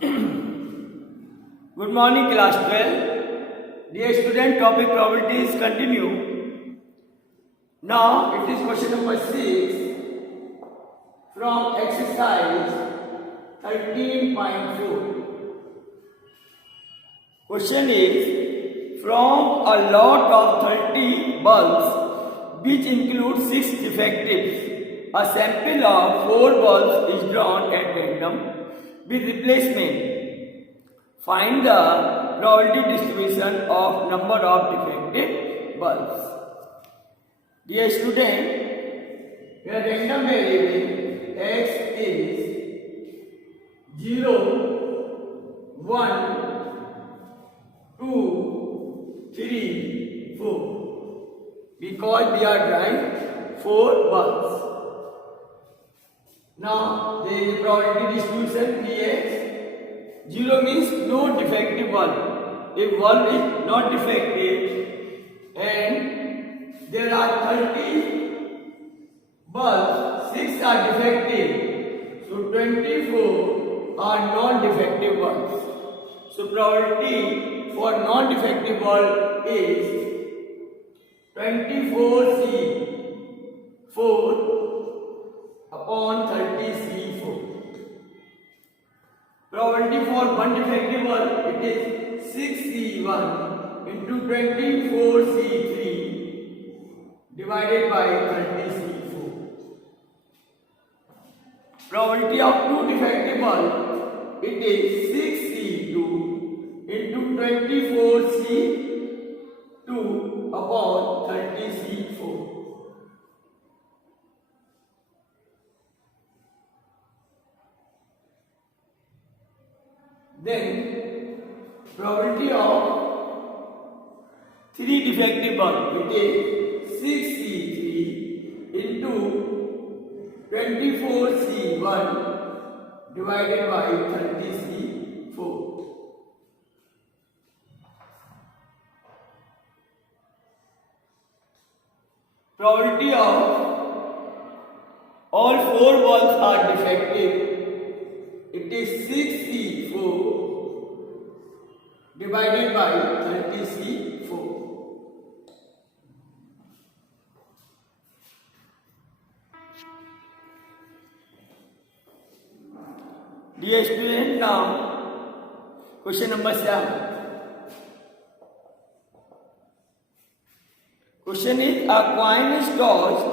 Good morning, class 12. Dear student, topic probabilities continue. Now it is question number 6 from exercise 13.4. Question is, from a lot of 30 bulbs which include 6 defectives, a sample of 4 bulbs is drawn at random with replacement. Find the probability distribution of number of defective bulbs. Dear student, your random variable x is 0, 1, 2, 3, 4. Because we are drawing 4 bulbs. Now there is a probability distribution Px. 0 means no defective bulb. If bulb is not defective and there are 30 bulbs, 6 are defective, so 24 are non-defective bulbs. So probability for non-defective bulb is 24C4 upon 30C4. Probability for one defective bulb, it is 6C1 into 24C3 divided by 30C4. Probability of two defective bulb, it is 6C2 into 24C2 upon 30C4. Then probability of 3 defective bulb, it is 6C3 into 24C1 divided by 30C4. Probability of all 4 bulbs are defective, it is 6C4 divided by 30C4. Dear student, now question number 7. Question is, a coin is tossed,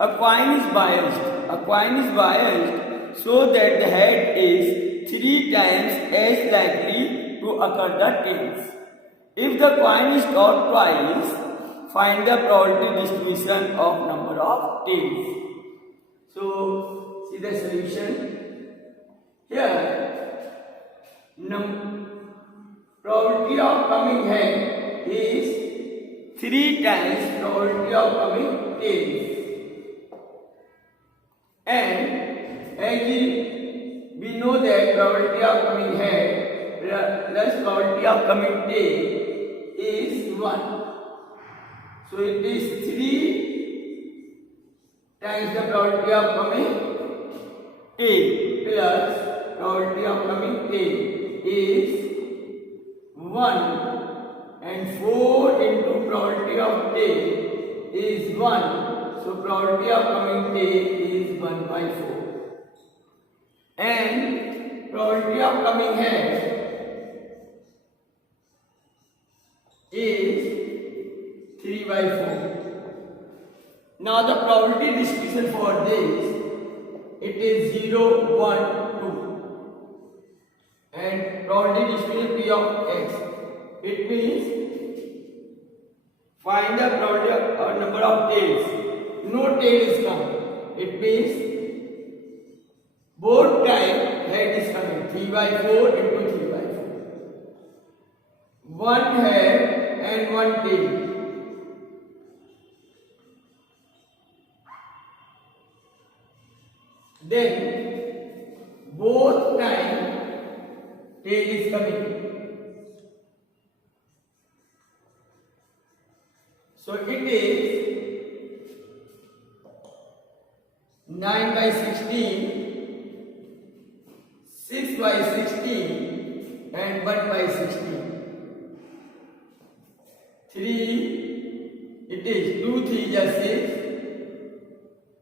a coin is biased. A coin is biased so that the head is 3 times as likely to occur the tails. If the coin is tossed twice, find the probability distribution of number of tails. So, see the solution. Here, probability of coming head is 3 times probability of coming tails. And as we know that probability of coming head plus probability of coming tail is 1. So it is 3 times the probability of coming tail plus probability of coming tail is 1, and 4 into probability of tail is 1. So probability of coming tail is 1 by 4. And probability of coming head is 3 by 4. Now the probability distribution for this, it is 0, 1, 2. And probability distribution P of x. It means find the probability or number of tails. No tail is come. It means both time head is coming. 3 by 4 into 3 by 4. One head and one tail. Then both time tail is coming. So it is 9 by 16, 6 6 by 16 and 1 by 16. 3, it is 2 3 just 6,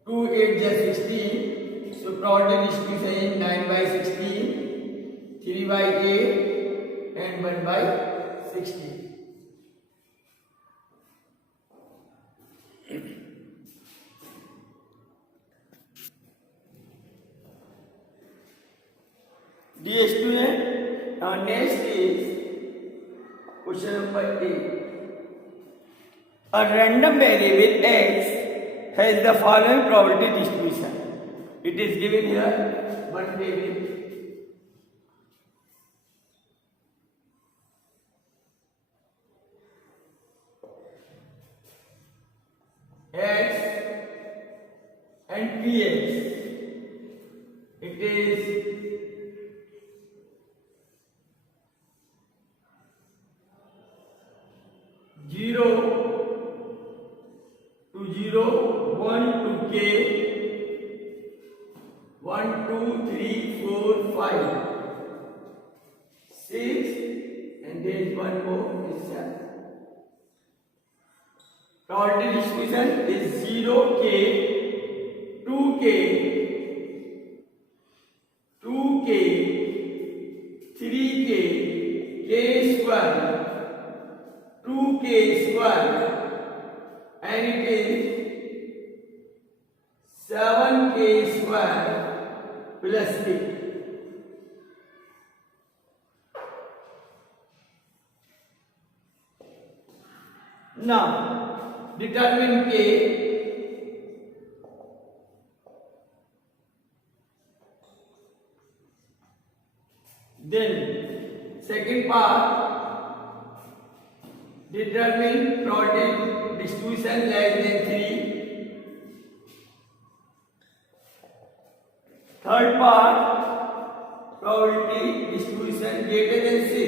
2 8 just 16. So probability distribution is 9 by 16, 3 by 8 and 1 by 16. Dear student, now next is question number 8. A random variable x has the following probability distribution. It is given here, one variable. X and px. It is 0 to 0, 1 to k, 1 2 3 4 5 6, and there is one more is 7. Probability distribution is 0k, 2k, 2k, 3k, k square, 2k square, and it is 7k square plus k. Now determine k. Then second part, determine probability distribution less than 3. Third part, probability distribution greater than 6.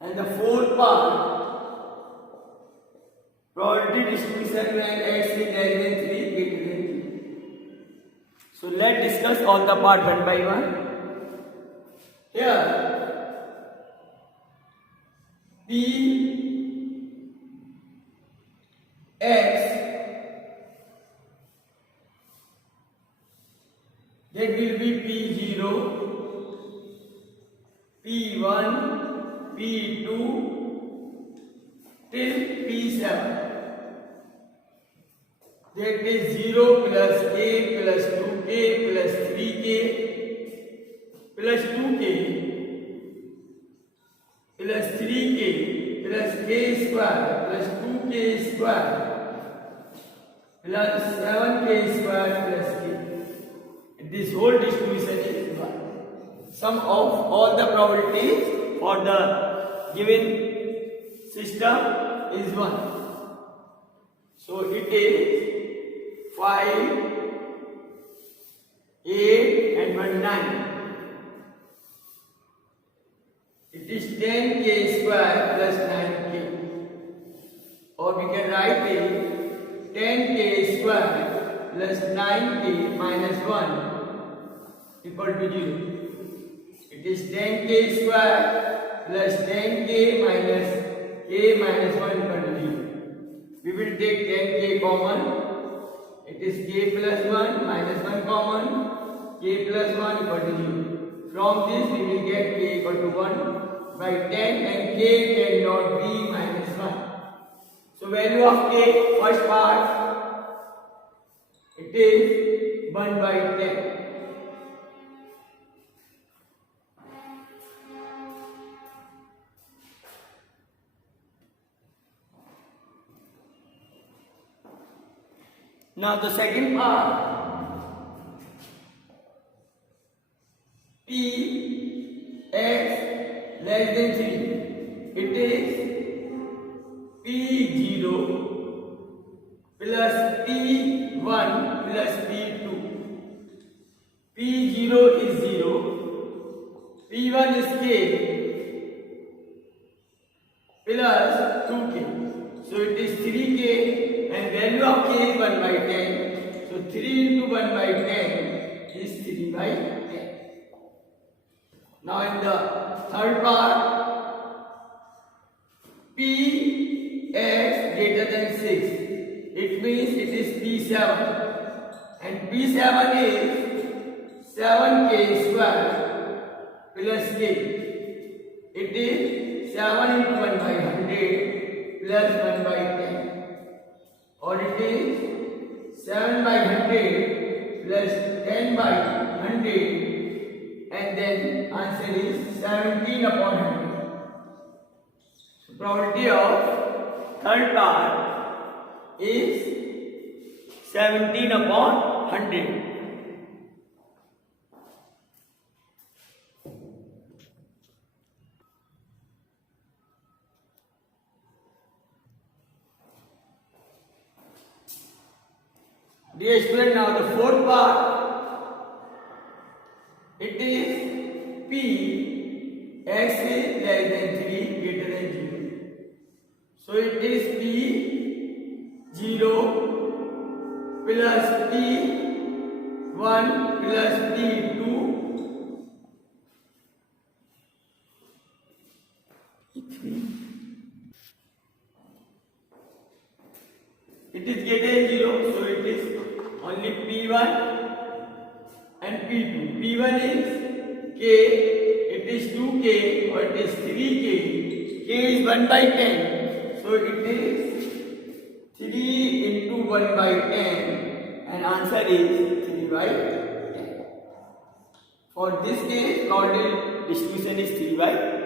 And the fourth part, probability distribution when x is less than 3, greater than 3. So let's discuss all the part one by one. Here, p x, that will be p0, p1, p2 till p7. That is 0 plus k plus 2k plus 3k plus 2k plus 3k plus k square plus 2k square plus 7k square plus k. This whole distribution is 1. Sum of all the probabilities for the given system is 1. So it is 5, 8 and 1 9. It is 10k square plus 9k. Or we can write it 10k square plus 9k minus 1 equal to 0. It is 10k square plus 10k minus k minus 1 equal to 0. We will take 10k common. It is k plus 1 minus 1 common. K plus 1 equal to 0. From this we will get k equal to 1 by 10 and k cannot be minus 1. So value of k, first part, it is 1 by 10. Now the second part, p x less than 3, it is p0 plus p1 plus p2. p0 is 0, p1 is k plus 2k. So it is 3k and value of k is 1 by 10. So 3 into 1 by 10 by 10. Now in the third part, P x greater than 6. It means it is P7, and P7 is 7k square plus k. It is 7 into 1 by 100 plus 1 by 10, or it is 7 by 100 plus 10 by 100, and then answer is 17 upon 100. So probability of third part is 17 upon 100. Dear student, now the fourth part, it is P x is less than 3 greater than 0. So it is P 0 plus P 1 plus P 2 it is greater than 0, so it is only P1 and P2. P1 is K, it is 2K, or it is 3K. K is 1 by 10, so it is 3 into 1 by 10, and answer is 3 by 10. For this case, probability distribution is 3 by 10.